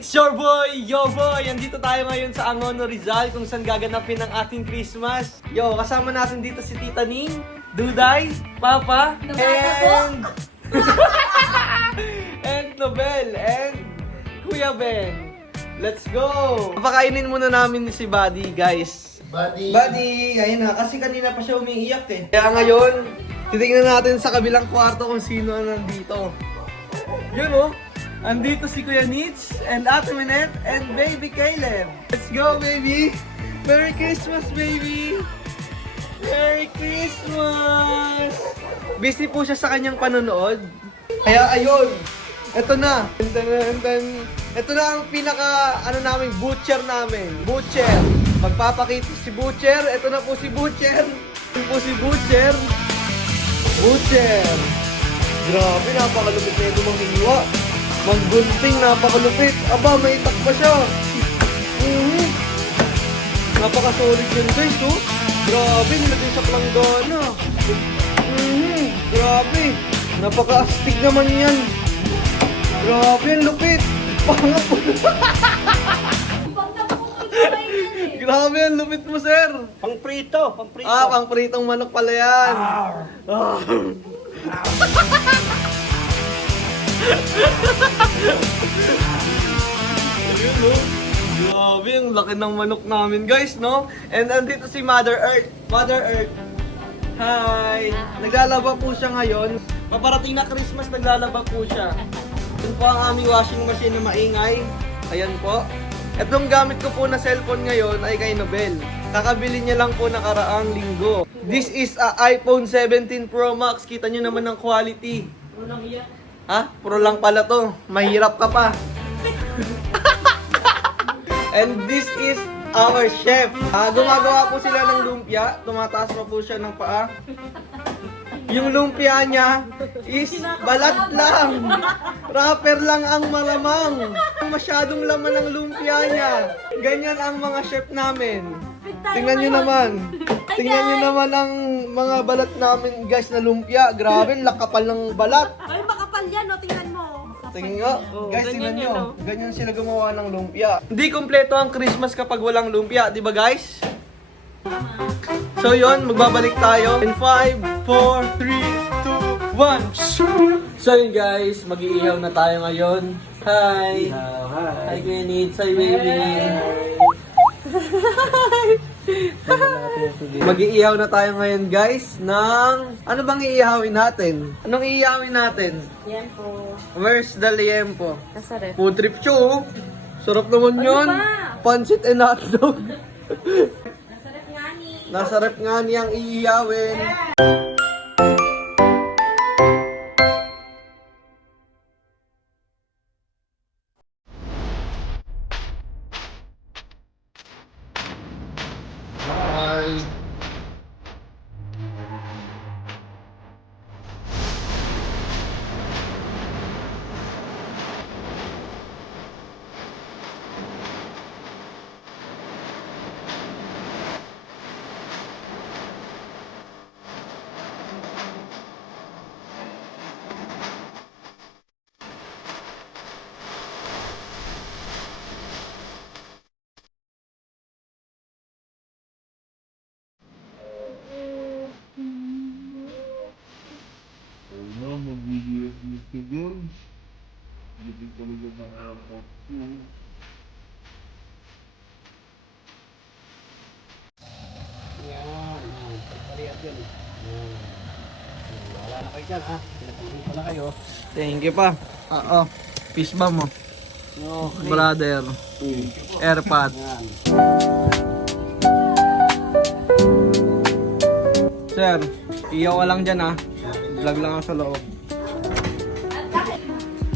It's your boy, Yo Boy! Andito tayo ngayon sa Angono, Rizal kung saan gaganapin ang ating Christmas. Yo, kasama natin dito si Tita Ning, Duday, Papa, and... and Nobel, and Kuya Ben. Let's go! Papakainin muna namin si Buddy, guys. Buddy, ayun na, kasi kanina pa siya umiiyak eh. Kaya ngayon, titignan natin sa kabilang kwarto kung sino ang nandito. Yun oh! Andito si Kuya Nitz, and Ate Minette, and Baby Caleb. Let's go, baby! Merry Christmas, baby! Merry Christmas! Busy po siya sa kanyang panonood. Kaya ayun, eto na. Ito na ang pinaka, butcher namin. Butcher. Magpapakita si Butcher. Ito na po si Butcher. Ito po si Butcher. Butcher. Grabe, napakalupit na ito manghiwa. Maggunting, napakalupit. Aba, may itak pa siya. Napakasolid yun, guys, oh. Grabe, nilagay sa planggana. Grabe. Napaka-astig naman yan. Grabe, ang lupit. Pangap po. Grabe, ang lupit mo, sir. Pangprito. Ah, pangpritong manok pala yan. Ayun, no? Grabe, ang laki ng manok namin, guys, no? And andito si Mother Earth. Mother Earth. Hi! Naglalaba po siya ngayon. Paparating na Christmas, naglalaba po siya. Yun po ang aming washing machine na maingay. Ayan po. Itong gamit ko po na cellphone ngayon ay kay Nobel. Kakabili niya lang po nakaraang linggo. This is a iPhone 17 Pro Max. Kita niyo naman ang quality. Ha? Pro lang pala to. Mahirap ka pa. And this is our chef. Gumagawa po sila ng lumpia. Tumataas pa po siya ng paa. Yung lumpia niya is balat lang. Wrapper lang ang malamang. Masyadong laman ng lumpia niya. Ganyan ang mga chef namin. Tingnan nyo naman. Tingnan nyo naman ang mga balat namin, guys, na lumpia. Grabe, lakapal ng balat. Ay, makapal yan, no? Tingnan mo. Tingnan nyo. Guys, tingnan nyo. Ganyan sila gumawa ng lumpia. Hindi kompleto ang Christmas kapag walang lumpia, di ba, guys? So yun, magbabalik tayo. In 5, 4, 3, 2, 1. So yun, guys, mag-iihaw na tayo ngayon. Hi! Hi, Kuya Nitz. Hi, baby! Mag-iihaw na tayo ngayon, guys, ng... Ano bang iihawin natin? Anong iihawin natin? Liempo. Where's the liempo? Nasa ref. Food trip siya, oh. Sarap naman yun. ba? Pancit and hotdog. Nasa ref nga ni. Nasa rep nga niyang iihawin. Bye. Magbibigay dito doon. Hindi talaga ng airport ko. Yan. Palihat yan. Wala na kayo dyan, ha? Pinapagpita na kayo. Thank you pa. Oo. Peace bomb mo. Okay. Brother. Airpod. Yan. Sir, iyaw ka lang dyan, ha. Vlog lang ako sa loob.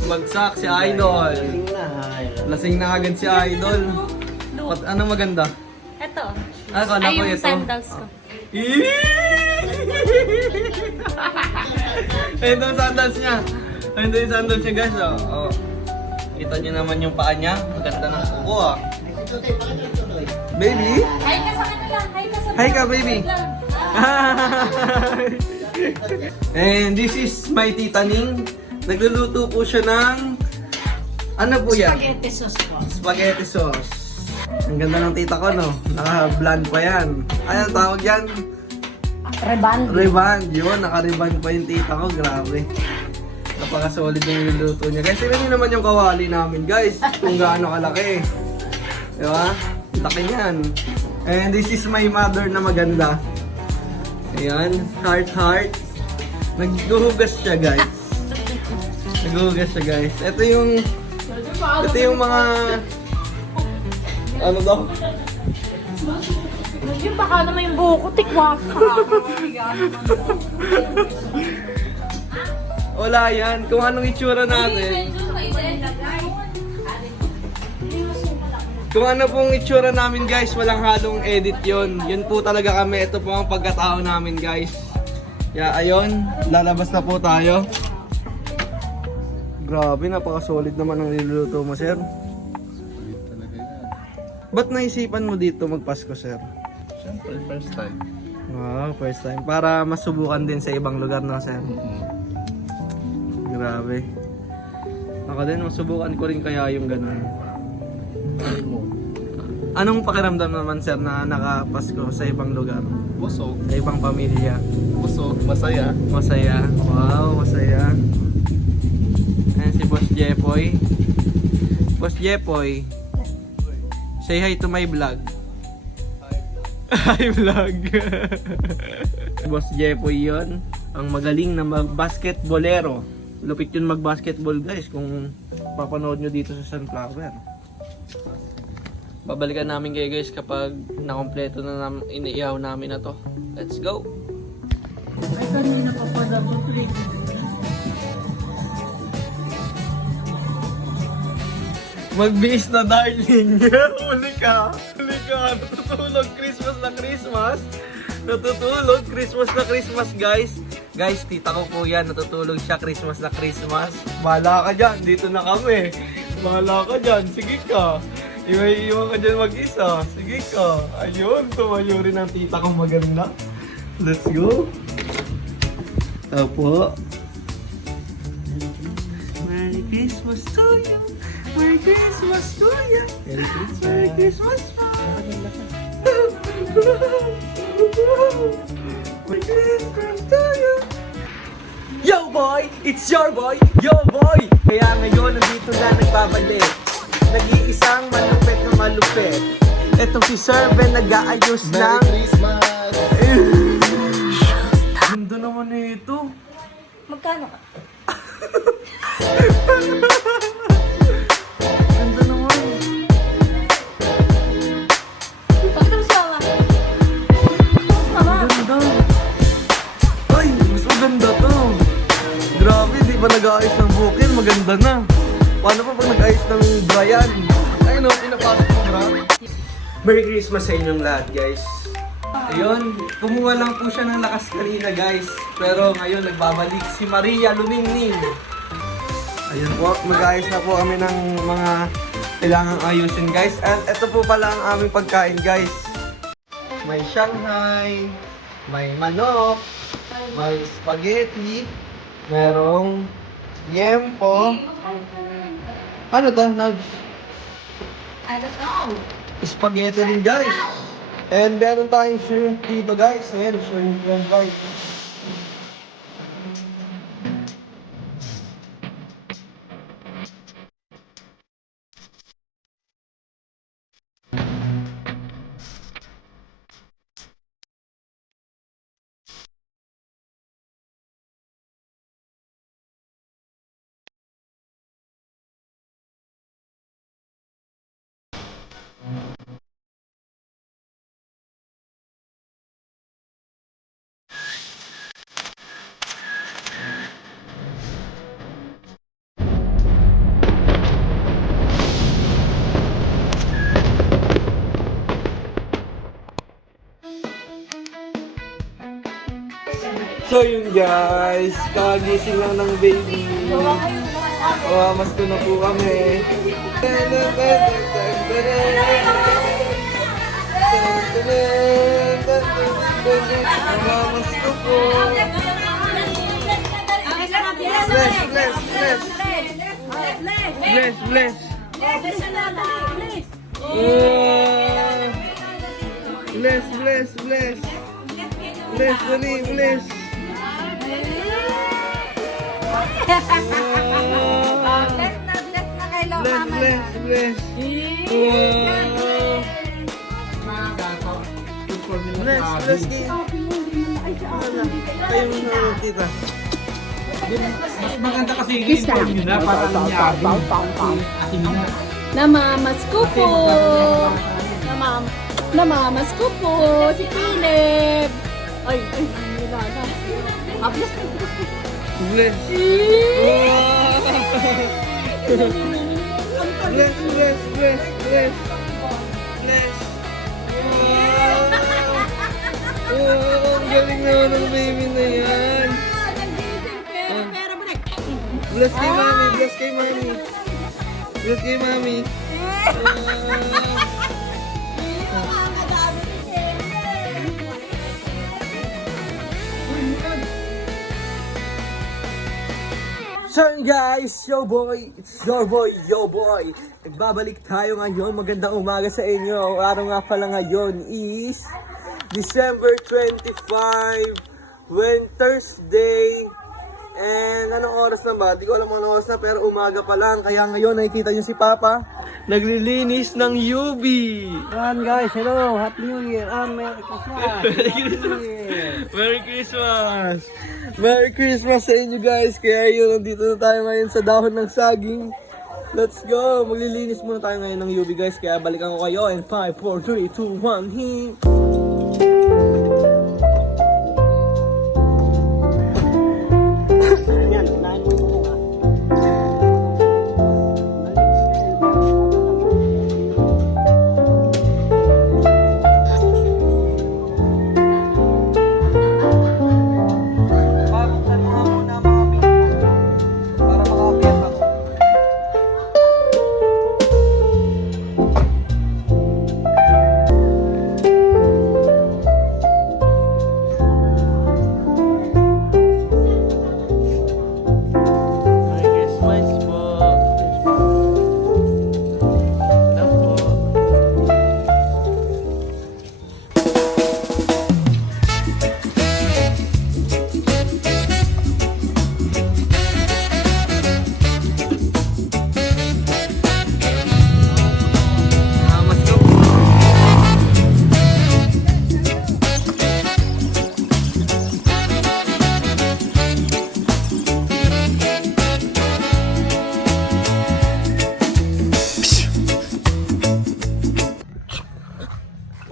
Bagsak si Idol. Tingin na, ha? Lasing na agad si Idol. Anong maganda? Eto. Kala Ay, ko yung ito. sandals ko. Ito yung sandals niya. Ito yung sandals niya, guys. Oh. Kita niyo naman yung paa niya. Maganda ng kuko, ah. Baby? Hi ka sa kanila. Hi ka sa Hi ka, baby. lang. And this is my Tita Ning. Nagluluto po siya ng Ano po yan? Spaghetti sauce po. Spaghetti sauce. Ang ganda ng tita ko, no? Naka-blend pa yan. Ano tawag yan? Reband. Reband. Yun, naka-reband pa yung tita ko. Grabe. Napaka-solid yung niluluto niya. Guys, tignan niyo naman yung kawali namin, guys. Kung gaano kalaki. Diba? Laki niyan. And this is my mother na maganda. Ayan. Heart. Naghuhugas siya, guys. Naghuhugas siya, guys. Ito yung mga... Ano daw? Yung baka naman yung buko, tikwa ka. Wala yan. Kung anong itsura natin. Kung ano pong itsura namin, guys, walang halong edit yon. Yun po talaga kami. Ito po ang pagkatao namin, guys. Ayun. Lalabas na po tayo. Grabe, napaka-solid naman ang niluluto mo, sir. Solid talaga yan. Ba't naisipan mo dito magpasko, sir? Siyempre, first time. Wow, first time. Para masubukan din sa ibang lugar na, sir. Grabe. Ako din, masubukan ko rin kaya yung ganun. Anong pakiramdam naman, sir, na nakapasko sa ibang lugar? Busog. Sa ibang pamilya? Busog. Masaya. Masaya. Wow, masaya. Ayan si Boss Jepoy. Boss Jepoy, say hi to my vlog. Hi vlog. Boss Jepoy yon, ang magaling na mag-basketballero. Lupit yun mag-basketball, guys, kung papanood nyo dito sa Sunflower. Babalikan namin kayo, guys, kapag nakompleto na iniihaw namin na to. Let's go! Ay, kanina pa pa daw. Magbihis na, darling. Huli ka. Huli ka. Natutulog Christmas na Christmas. Natutulog Christmas na Christmas, guys. Guys, tita ko po yan. Natutulog siya Christmas na Christmas. Bahala ka dyan. Dito na kami. Bahala ka dyan. Sige ka. Iwan ka dyan mag-isa. Sige ka. Ayun. Tumayo rin ang tita kong maganda. Let's go. Opo. Merry Christmas to you. Merry Christmas to you. Merry Christmas. Merry Christmas, Merry Christmas to you. Yo boy! It's your boy! Yo boy! Kaya ngayon nandito na nagbabalik. Nag-iisang malupet na malupet. Etong si Sir Ben nag-aayos ng... Christmas! Ganda naman ito. Magkano ka? Ganda naman. Pakita mo sa mama. Mama. Ganda. Ay, mas maganda to. Grabe, di pa nag-aayos ng bukid. Maganda na. Paano pa pag nag-aayos ng Brian? Ay no, pinapasok ng bra. Merry Christmas sa inyong lahat, guys. Ayun, kumuha lang po siya ng lakas kanina, guys. Pero ngayon nagbabalik si Maria Lumingning. Ayun po, mag-aayos na po kami ng mga kailangang ayusin, guys. At ito po pala ang aming pagkain, guys. May Shanghai, may manok, may spaghetti, merong yempo. Ano to? I don't know. Spaghetti rin, guys. And meron tayong shrimp dito, guys. Ayan, shrimp yan, guys. So yun guys, kagising lang ng baby. Mas ko na po kami. Mas ko po. Bless. Bless, bless. Bless, bless, bless. Bless, dali, bless. Bless, bless, bless. Bless, bless, kayo. Kayo muna kita. Maganda kasi yung yun na parang Namamas ko po. Namamas ko po si Caleb. Ay, wala na. Bless. Bless. Bless, bless, bless, bless. Bless. Ang galing naman ng baby na yan. Bless kay mami, bless kay mami. Bless kay mami. So guys, yo boy, it's your boy, yo boy. Nagbabalik tayo ngayon, magandang umaga sa inyo. Ang araw nga pala ngayon is December 25, Thursday. And anong oras na ba? Di ko alam anong oras na pero umaga pa lang. Kaya ngayon nakikita nyo si Papa naglilinis ng UV. Yan guys, hello, Happy New Year, Merry Christmas. Merry Christmas! Merry Christmas sa inyo guys! Kaya yun, nandito na tayo ngayon sa dahon ng saging. Let's go! Maglilinis muna tayo ngayon ng UV guys. Kaya balikan ko kayo in 5, 4, 3, 2, 1, hit! Yan, unahin mo yung mukha. Pabuksan mo nga muna mga pinto para makapiyat ako. Merry Christmas po. Hello po. Mas go.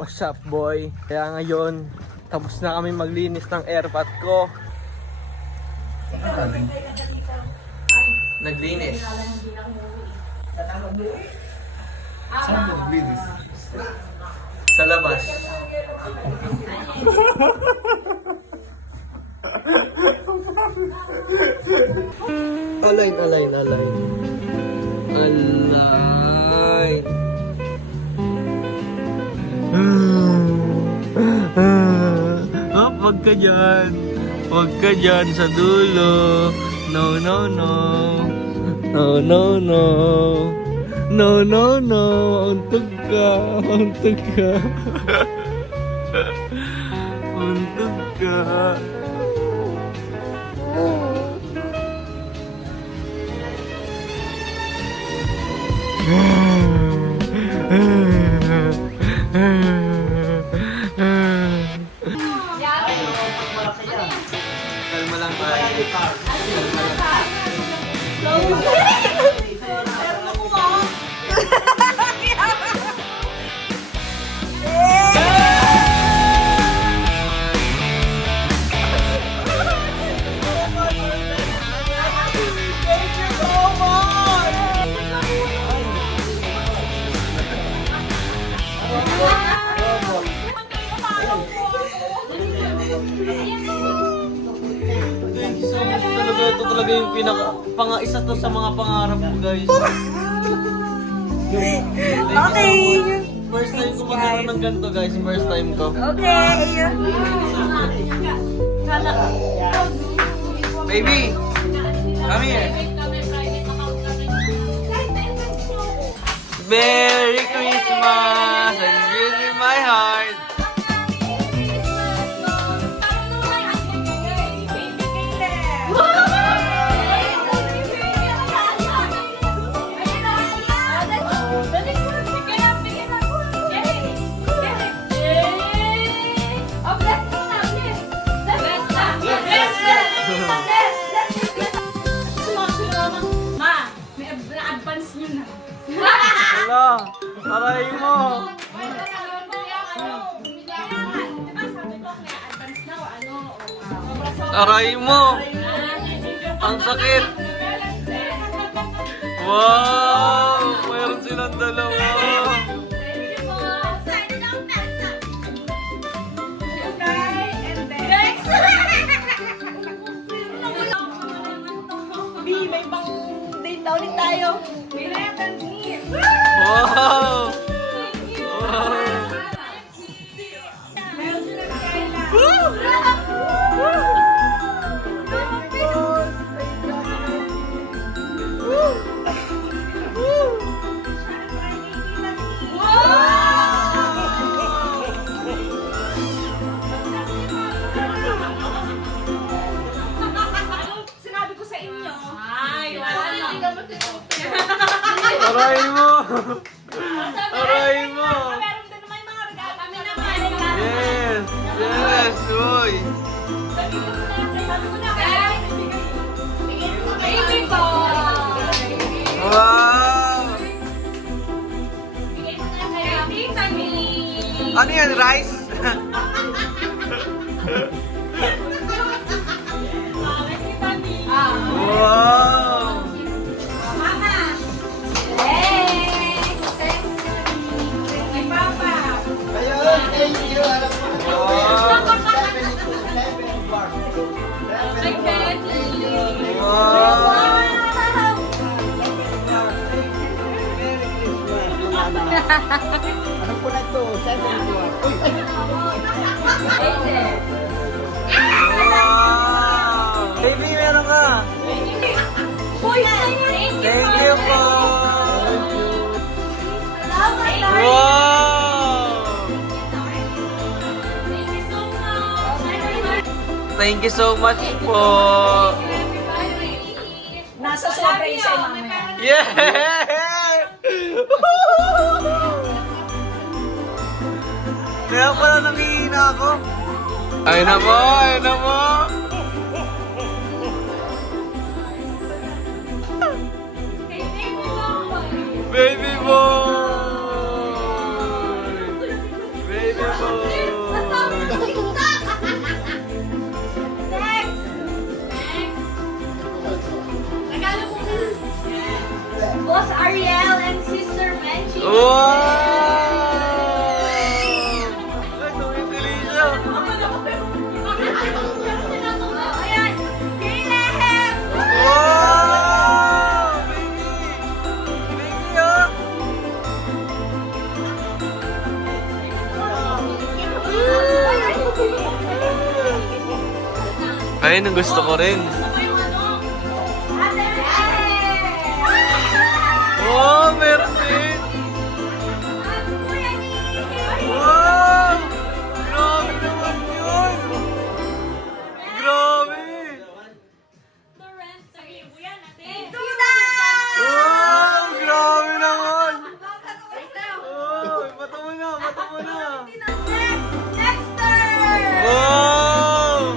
What's up boy? Kaya ngayon, tapos na kami maglinis ng airpot ko. Naglinis. Saan mo naglinis? Sa labas. Align. Wag ka dyan. Wag ka dyan sa dulo. No. Untog ka. Untog ka. Kalma lang tayo. Ito talaga yung isa to sa mga pangarap ko guys. Okay. First time ko magkaroon ng ganito guys, first time ko. Okay. Baby, come here. Merry Christmas and good in my heart. Wala, aray mo. Aray mo. Ang sakit. Wow, mayroon silang dalawa. May pang date daw ulit tayo. Wow. Sinabi ko sa inyo. Ay, wala na. Aray mo. Aray mo. Meron din naman yung mga regalo. Kami naman. Yes, yes, uy. Baby ko. Wow. Bigay mo na kaya. Tita me. Ano yan, rice? Wow. Mama. Hey. Kay Papa. Ayun, thank you. Alam mo na. Wow. 11 bar. Kay Betty. Wow. Ano po na ito? 7 bar. Uy, Wow. Baby, meron ka. Uy, Thank you po. Salamat. Wow. Thank you so much po. Nasa sobra yung sa'yo, mamaya. Yeah! Kaya pala nangihina ako. Ay na mo, ay na mo. Baby boy! Baby boy! Boss Ariel and Sister Menchie. Wow! Ay, tumitili siya. Ayan, Caleb! Wow! Baby! Baby, ah! Ay, nang gusto ko rin. Oh, meron din! Wow! Grabe naman yun! Grabe! Wow! Grabe naman! Oh, mata mo na, mata mo na! Wow!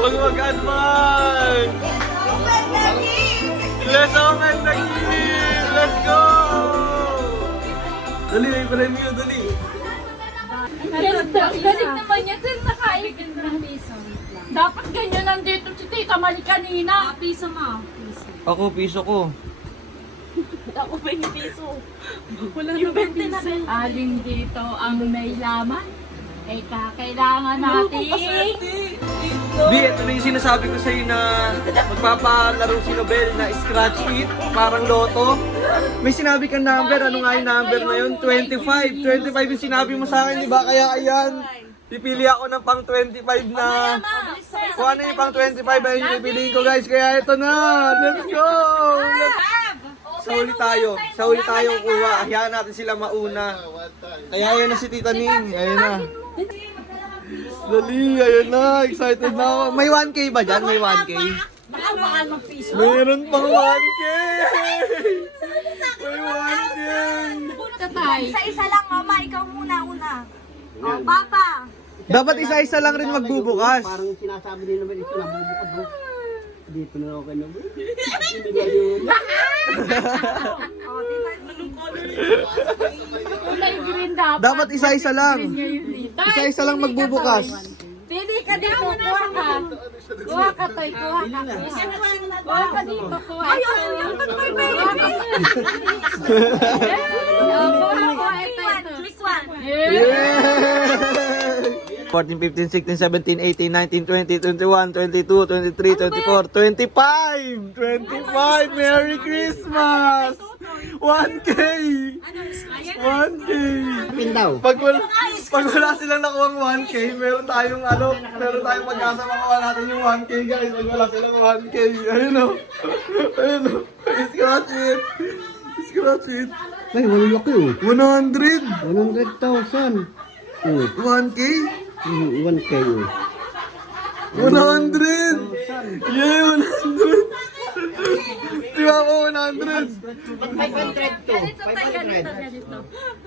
Huwag mag-advance! Let's open the gift! Let's go! Dali, may premyo, dali! Galit naman yan. Saan nakain? Dapat ganyan nandito si Tita Mali kanina. Piso mo. Ako, piso ko. Ako ba yung piso? Wala na ba piso? Alin dito ang may laman? Eh, kailangan natin. Di, ito na yung sinasabi ko sa'yo na magpapalaro si Nobel na scratch hit, parang loto. May sinabi kang number, ano nga yung number na yun? 25. 25 yung sinabi mo sa akin, di ba? Kaya ayan, pipili ako ng pang 25 na... Kung ano yung pang 25, ayun yung pipiliin ko guys. Kaya ito na, let's go! Sa huli tayo kuha. Hayaan natin sila mauna. Kaya ayan na si Tita Ning, ayan na. Dali, ayun na, excited na ako. May 1K ba dyan? May 1K? Meron pang 1K! May 1K! Tatay. Isa-isa lang, mama. Ikaw muna, una. Oh, papa. Dapat isa-isa lang rin magbubukas. Parang sinasabi nila naman ito, nabubukod mo. Dito na ako kayo. Hindi ba yun? Oh, tita Kulay green dapat. Dapat isa-isa lang. Isa-isa lang magbubukas. Pili ka dito, kuha ka. Kuha ka, Toy. Kuha ka. Kuha ka dito, kuha ka. Ay, ang ba't may baby? Kuha, ito. This one. Yay! 14, 15, 16, 17, 18, 19, 20, 21, 22, 23, 24, 25! 25! Merry Christmas! 1K! 1K! Pindaw. Pag wala silang nakuha ng 1K, meron tayong pag-asa makuha natin yung 1K guys. Pag wala silang 1K, ayun o. Ayun o. Scratch it. Scratch it. Ay, walang laki oh. 100! 100,000. Oh, 1K? 1K oh. 100! Yay, 100! Di ba ako 100?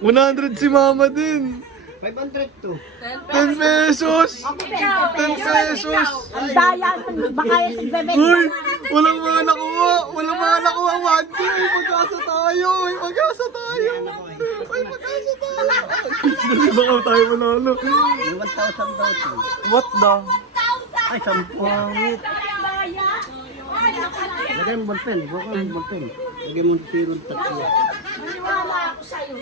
100 si mama din. 500 to. 10 pesos! 10 pesos! Ang daya, baka yung bebe. Uy! Walang mga nakuha! Walang mga nakuha 1K! May pag-asa tayo! May pag-asa tayo! May pag-asa tayo! Dali baka tayo manalo. 1,000 daw to. What the? Ay, 10 pangit. Lagay mo ballpen. Buka mo ballpen. Lagay mo 0 tatlo. Maniwala ako sa'yo.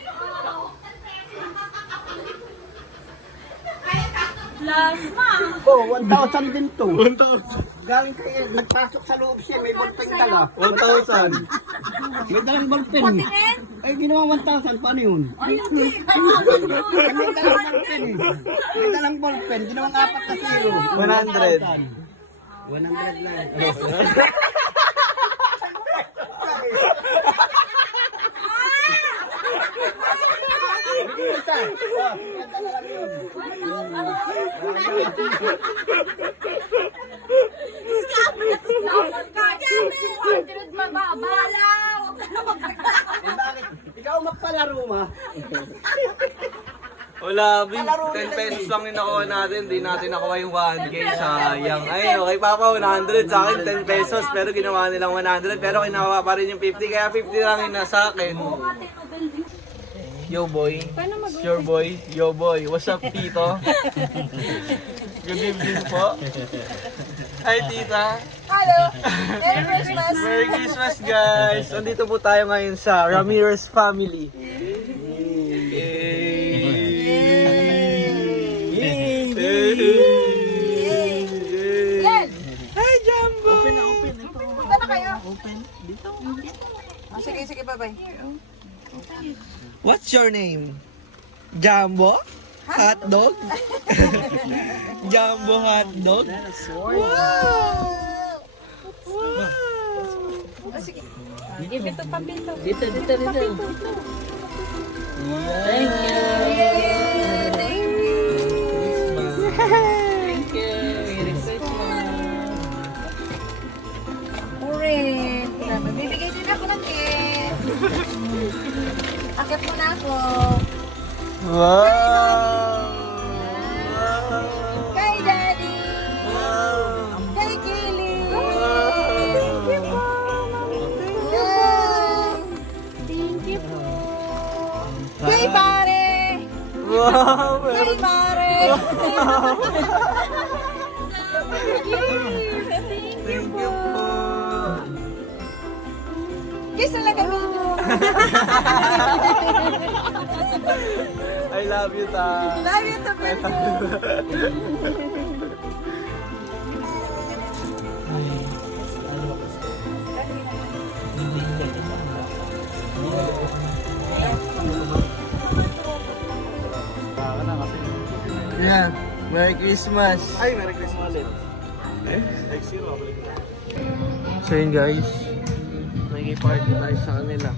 Oh, 1,000 din to. 1,000. Galing kayo, nagpasok sa loob siya, may ballpen tala. 1,000. May dalang ballpen. Ay, ginawa 1,000, paano yun? Ay, hindi. May dalang ballpen eh. May dalang ballpen, ginawang 4 na 0. 100. 100 lang. Ikaw magpalaro ma. Wala, 10 pesos lang yung nakuha natin. Di natin nakuha yung 1K. Sayang. Ay, okay Papa, 100 sa akin, 10 pesos. Pero ginawa nilang 100. Pero kinawa pa rin yung 50. Kaya 50 lang yung nasa akin. Yo boy. Your boy. Yo boy. What's up, Tito? Good evening po. Hi, Tita. Hello. Merry Christmas. Merry Christmas, guys. Nandito po tayo ngayon sa Ramirez family. Hi, Jumbo! Open na, open. Punta na kayo. Sige, sige, bye-bye. What's your name? Jumbo? Hotdog? Jumbo hotdog? Wow! Dito, papito. Dito. Thank you. Thank you. Uri. Bibigay din ako ng cake. Akit mo na ako. Wow! Kay Daddy. Wow! Thank you po. Kiss na lang kami. I love you, ta. Love you to Brillo. Yeah, Merry Christmas. Ay, Merry Christmas ulit. So yun guys, nag-party tayo sa kanila.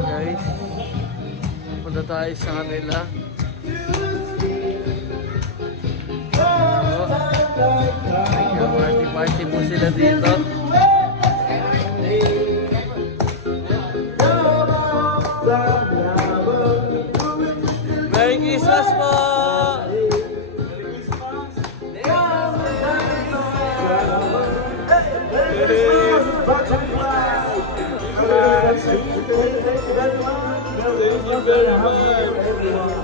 Guys, punta tayo sa kanila. Nag-party po sila dito. Merry Christmas po!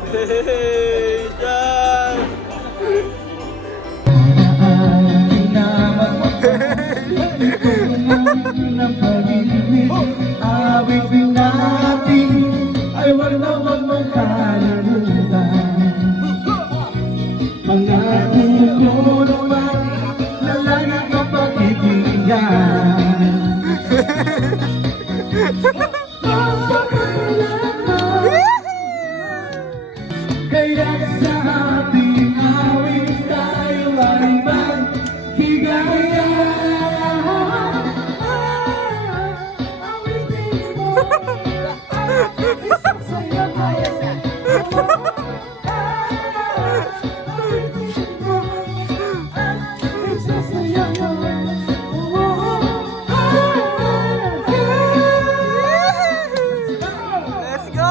Hey, John! Awit natin ay wag na wag mong kalimutan. Mga kuko naman na langit na pag-ibigyan. Kaya sa ating awit tayo ay maghigaya. Let's go!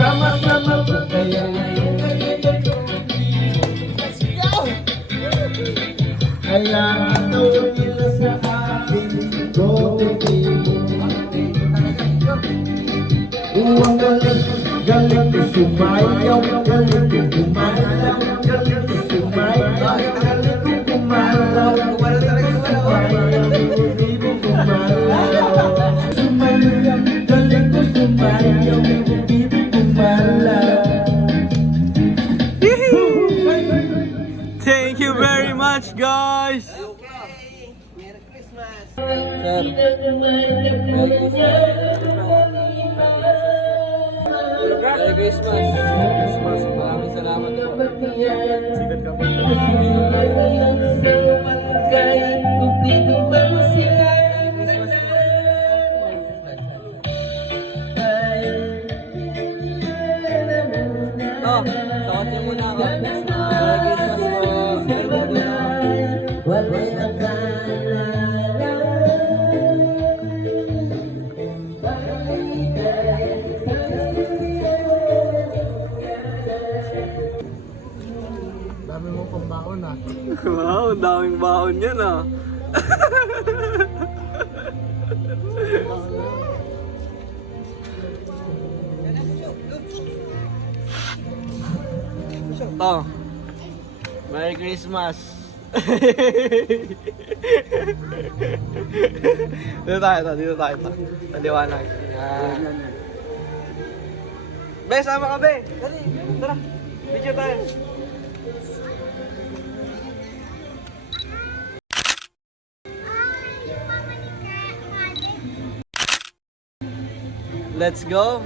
Sama-sama kaya kaya ito nila sa atin Uwang galing ko sumayaw, galing ko kumalaw, galing ko sumayaw, galing ko kumalaw, sumayaw, hindi mo kumalaw. Sumayaw, galing ko sumayaw, hindi mo kumalaw. Thank you very much, guys! Merry Christmas! Merry Christmas! Maraming salamat po. Sikat ka po. Oh, sakot niyo muna ako. Merry Christmas po. Dami mo pang baon ah. Wow, daming baon yan ah. To. Merry Christmas. Dito tayo. Taliwanag. Yan. Be, sama ka, be. Dali, tara. Video tayo. Let's go.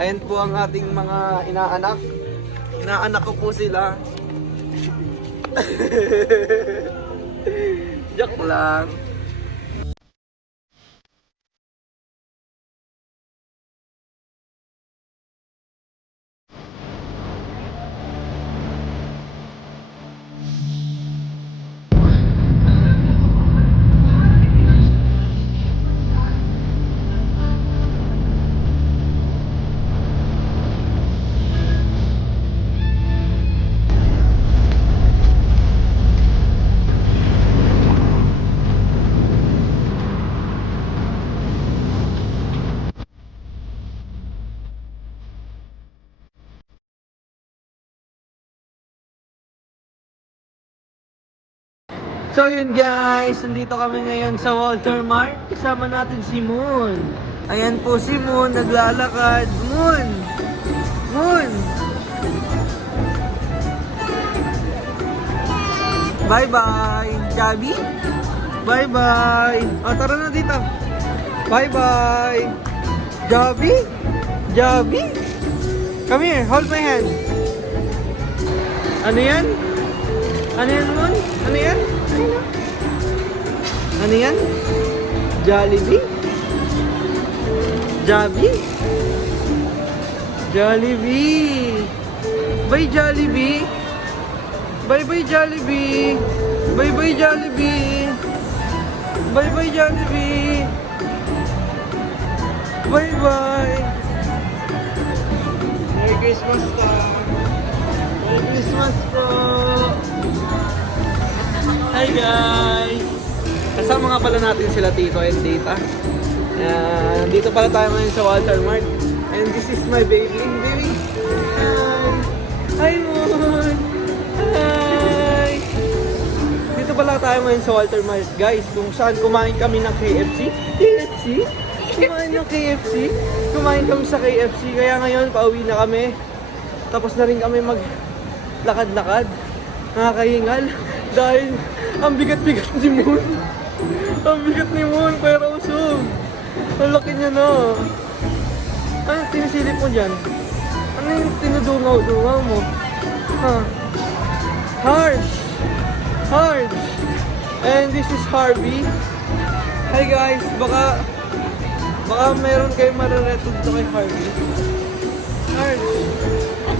Ayan po ang ating mga inaanak. Inaanak ko po sila. Joke lang. So yun guys, nandito kami ngayon sa Walter Mart. Kasama natin si Moon. Ayan po si Moon, naglalakad. Moon! Moon! Bye-bye! Jabi? Bye-bye! O, tara na dito. Bye-bye! Jabi? Jabi? Come here, hold my hand. Ano yan? Ano yan, Moon? Ano yan? Ano yan? Jollibee? Jabi? Jollibee! Bye Jollibee! Bye-bye Jollibee! Bye-bye Jollibee! Bye-bye Jollibee! Bye-bye! Merry Christmas ta! Merry Christmas po! Hi guys! Kasama nga pala natin sila Tito and Tita. Dito pala tayo ngayon sa Walter Mart. And this is my baby. Baby! Hi! Hi Moon! Hi! Dito pala tayo ngayon sa Walter Mart guys. Kung saan kumain kami ng KFC. KFC? Kumain ng KFC? Kumain kami sa KFC. Kaya ngayon pauwi na kami. Tapos na rin kami maglakad-lakad. Nakakahingal. Dahil ang bigat-bigat ni Moon. Ang bigat ni Moon, pero usog. Ang laki niya na. Ano tinisilip mo dyan? Ano yung tinudungaw-dungaw mo? Ha? Harsh! Harsh! And this is Harvey. Hi guys, baka meron kayong mararetod to kay Harvey. Harsh!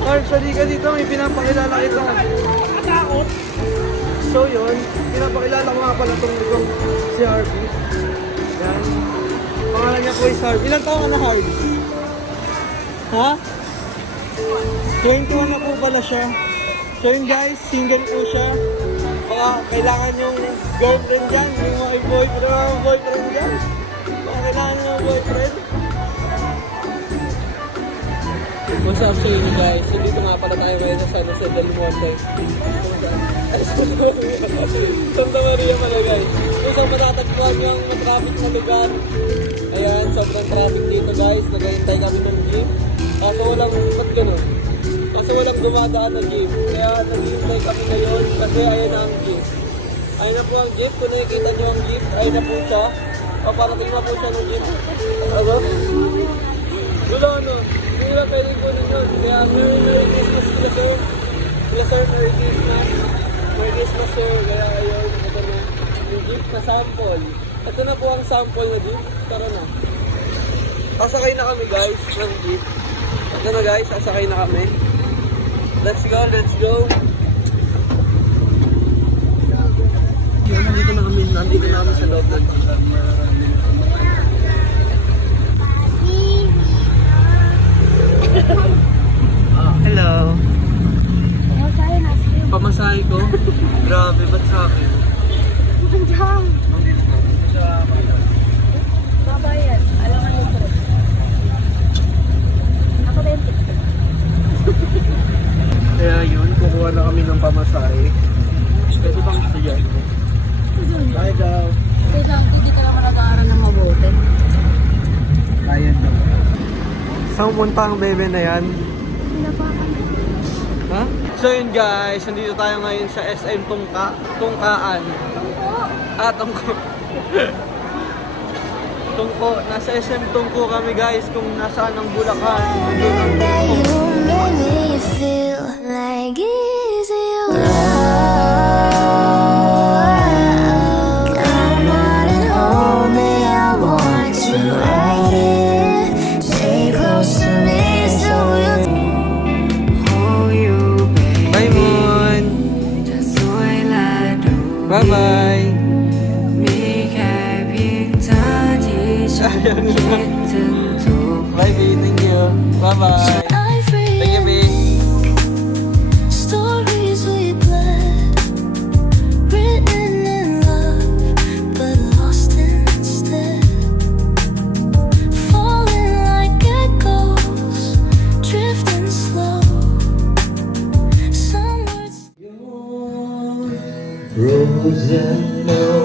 Harsh, halika dito, may pinapakilala kita. Nakakot! So yun, pinapakilala ko nga pala itong ligong si Harvey. Yan. Pangalan niya po is Harvey. Ilan taon ka na, Harvey? Ha? 21 na po pala siya. So yun guys, single po siya. Baka kailangan yung girlfriend dyan, yung mga boyfriend dyan. Baka kailangan yung boyfriend. What's up sa inyo guys? So dito nga pala tayo ngayon sa San Jose del Monte. Santa Maria pala guys. Kung saan matatagpuan yung matraffic na lugar. Ayan, sobrang traffic dito guys. Naghahintay kami ng jeep. Kaso walang dumadaan na jeep. Kaya naghihintay kami ngayon kasi ayan na ang jeep. Ayan na po ang jeep. Kung nakikita nyo ang jeep, ayan na po siya. Paparating na po siya ng jeep. Ano? Wala na. Hindi na pwede po ninyo. Kaya Merry Christmas sila sir. Sila sir, Merry Christmas. Merry Christmas sir. Kaya ayun, ito na yung jeep na sample. Ito na po ang sample na jeep. Tara na. Sasakay na kami guys ng jeep. Ito na guys, sasakay na kami. Let's go, let's go. Nandito na kami sa loob ng jeep. Hello. Pamasahe na. Pamasahe ko? Grabe, ba't sa akin? Jam. Babayan. Alangan nito. Ako din. Kaya yun, kukuha na kami ng pamasahe. daw. Kailangan, hindi ka naman nag-aaral ng mabuti. Kaya daw. Saan punta ang bebe na yan? Ha? So yun guys, nandito tayo ngayon sa SM Tungkaan. Tungko. Tungko. Nasa SM Tungko kami guys, kung nasaan ang Bulacan. Nandun ang Tungko. Make me feel like easy come on and hold me, I want you right here. Stay close to me so you hold you, Bye Moon! just the way I do. Bye bye! มีแค่เพียงเธอที่ฉันคิดถึงทุก Bye B, thank you! Bye bye! I Thank you B! stories we planned, written in love, but lost instead. Falling like echoes, drifting slow. Some words. Rosa, no.